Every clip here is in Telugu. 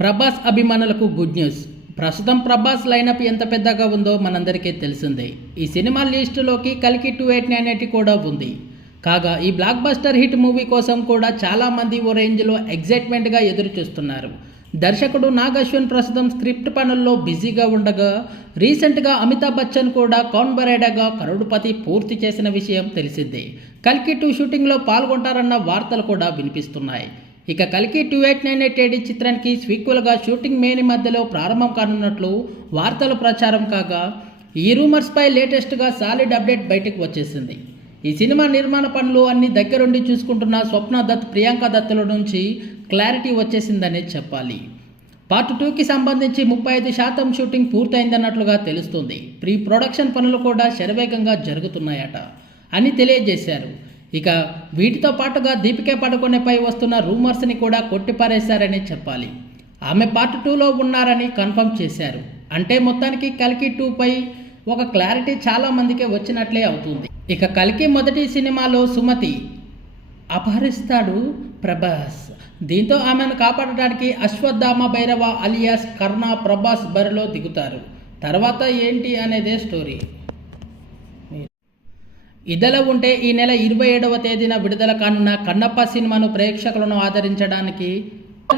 ప్రభాస్ అభిమానులకు గుడ్ న్యూస్. ప్రస్తుతం ప్రభాస్ లైనప్ ఎంత పెద్దగా ఉందో మనందరికీ తెలిసిందే. ఈ సినిమా లిస్టులోకి కలికి టూ ఎయిట్ నైన్ ఎయిట్ కూడా ఉంది. కాగా ఈ బ్లాక్ బస్టర్ హిట్ మూవీ కోసం కూడా చాలామంది ఓ రేంజ్లో ఎగ్జైట్మెంట్గా ఎదురు చూస్తున్నారు దర్శకుడు నాగ్ అశ్విన్ ప్రస్తుతం స్క్రిప్ట్ పనుల్లో బిజీగా ఉండగా రీసెంట్గా అమితాబ్ బచ్చన్ కూడా కౌన్ బరేడాగా కరుడుపతి పూర్తి చేసిన విషయం తెలిసిందే. కల్కి టూ షూటింగ్లో పాల్గొంటారన్న వార్తలు కూడా వినిపిస్తున్నాయి. ఇక కలికి two eight nine eight AD చిత్రానికి స్వీక్వెల్గా షూటింగ్ మేని మధ్యలో ప్రారంభం కానున్నట్లు వార్తలు ప్రచారం కాగా ఈ రూమర్స్పై లేటెస్ట్గా సాలిడ్ అప్డేట్ బయటకు వచ్చేసింది. ఈ సినిమా నిర్మాణ పనులు అన్ని దగ్గరుండి చూసుకుంటున్న స్వప్న దత్ ప్రియాంక దత్తుల నుంచి క్లారిటీ వచ్చేసిందనే చెప్పాలి. పార్ట్ టూకి సంబంధించి ముప్పై ఐదు శాతం షూటింగ్ పూర్తయిందన్నట్లుగా తెలుస్తుంది. ప్రీ ప్రొడక్షన్ పనులు కూడా శరవేగంగా జరుగుతున్నాయట అని తెలియజేశారు. ఇక వీటితో పాటుగా దీపిక పడుకునేపై వస్తున్న రూమర్స్ని కూడా కొట్టిపారేశారని చెప్పాలి. ఆమె పార్ట్ టూలో ఉన్నారని కన్ఫర్మ్ చేశారు. అంటే మొత్తానికి కల్కి టూపై ఒక క్లారిటీ చాలామందికి వచ్చినట్లే అవుతుంది. ఇక కల్కి మొదటి సినిమాలో సుమతి అపహరిస్తాడు ప్రభాస్. దీంతో ఆమెను కాపాడడానికి అశ్వత్థామ భైరవ అలియాస్ కర్ణ ప్రభాస్ బరిలో దిగుతారు. తర్వాత ఏంటి అనేదే స్టోరీ. ఇదలా ఉంటే ఈ నెల ఇరవై ఏడవ తేదీన విడుదల కానున్న కన్నప్ప సినిమాను ప్రేక్షకులను ఆదరించడానికి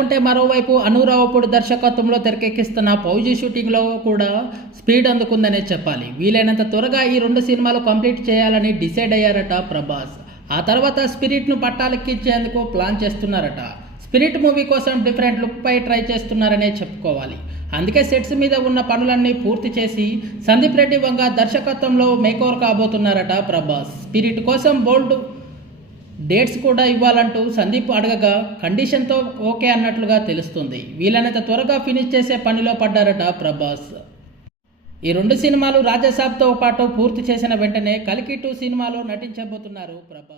ఉంటే మరోవైపు అనురావపుడు దర్శకత్వంలో తెరకెక్కిస్తున్న పౌజీ షూటింగ్లో కూడా స్పీడ్ అందుకుందనే చెప్పాలి. వీలైనంత త్వరగా ఈ రెండు సినిమాలు కంప్లీట్ చేయాలని డిసైడ్ అయ్యారట ప్రభాస్. ఆ తర్వాత స్పిరిట్ను పట్టాలెక్కించేందుకు ప్లాన్ చేస్తున్నారట. స్పిరిట్ మూవీ కోసం డిఫరెంట్ లుక్పై ట్రై చేస్తున్నారనే చెప్పుకోవాలి. అందుకే సెట్స్ మీద ఉన్న పనులన్నీ పూర్తి చేసి సందీప్ రెడ్డి వంగ దర్శకత్వంలో మేకోవర్ కాబోతున్నారట ప్రభాస్. స్పిరిట్ కోసం బోల్డ్ డేట్స్ కూడా ఇవ్వాలంటూ సందీప్ అడగగా కండిషన్తో ఓకే అన్నట్లుగా తెలుస్తుంది. వీలైనంత త్వరగా ఫినిష్ చేసే పనిలో పడ్డారట ప్రభాస్. ఈ రెండు సినిమాలు రాజసాబ్తో పాటు పూర్తి చేసిన వెంటనే కలికి టూ సినిమాలో నటించబోతున్నారు ప్రభాస్.